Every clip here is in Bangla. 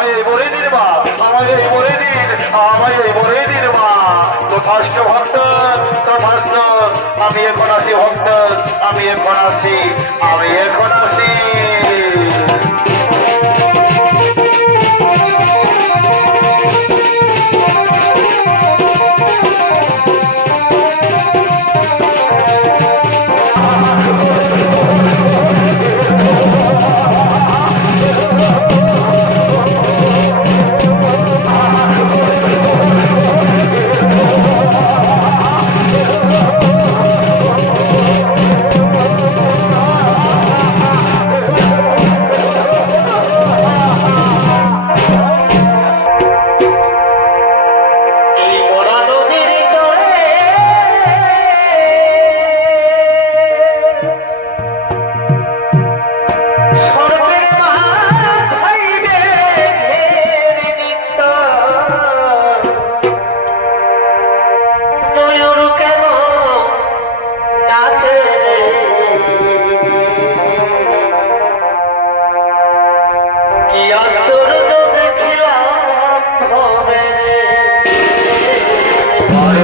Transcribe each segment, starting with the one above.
আমি বলে দিন মা, আমায় বলে দিন, আমায় তথাষ্ট ভক্ত তথাষ্ট আমি এখন আসি আমি এখন আসি আমি এখন আসি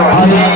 Valeu.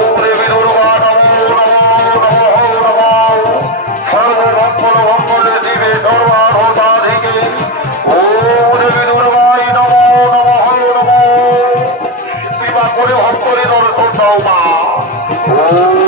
দর্শন দাও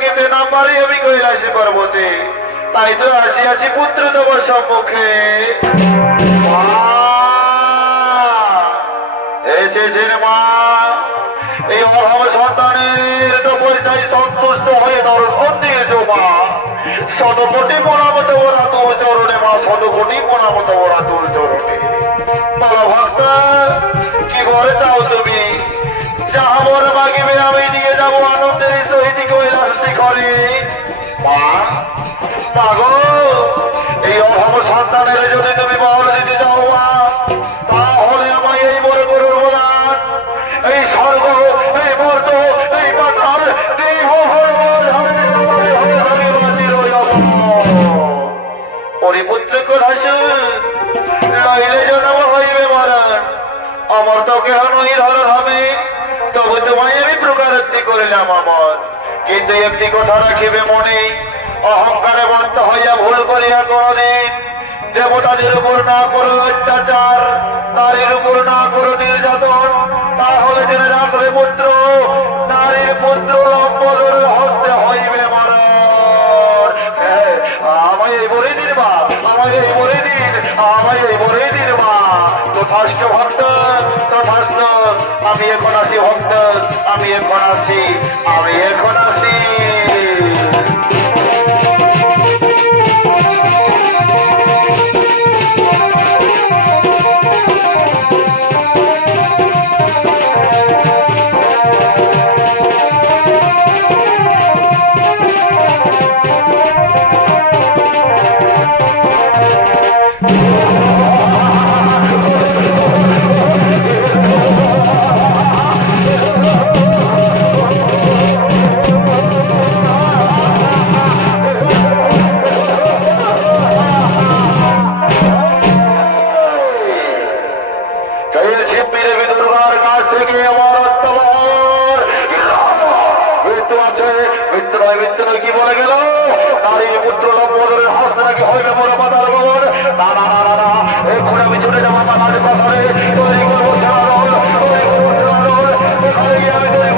থাকিতে না পারি আমি কৈলাসী পর্বতে। তাই তো আসি আছি পুত্র তোমার সম্মুখে! এসেছেন মা! এই অভাব সন্তানের তো সন্তুষ্ট হয়ে দর্শন দিয়েছ মা। শত কোটি প্রণামত ওরা তোর চরণে মা শত কোটি প্রণামত ওরা তোর চরণে। মাগো এই অভাব সন্তানের যদি তুমি বল দিতে যাও মা, তাহলে আমায় এই বলান এই স্বর্গ, এই মর্ত, এই পাতাল পরিপুত্র কোথাসু লইলে জন্ম হইবে মরণ আমার তো কেহ নই ধর ধামে, তবু তোমায় আমি প্রকারত্তি করিলাম আমার কিন্তু একটি কথা রাখিবে মনে অহংকারে বন্ত হইয়া ভুল করিয়া কোনদিন দেবতাদের উপর না করো অত্যাচার, নারীর উপর না করো নির্যাতন। তাহলে জেনে রাখবে পুত্র, নারীর পুত্র লম্বরের হস্তে হইবে মরণ। আমায় এই বলে দিন মা, আমায় এই বলে দিন, আমায় এই বলে দিন মা। তথাস্ত ভক্ত তথাস্ত আমি এখন আসি ভক্ত, আমি এখন আসি আমি এখন আসি মৃত্যু নয় মৃত্যু নয়, কি বলে গেল? নারী পুত্র লম্বরের হস্তে নাকি হইবে বড় পাতার গোবর? না না না না এখন আমি ছুটে যাব আমার পাশে। তৈরি করব সেনাদল তৈরি করব গিয়ে আমি তৈরি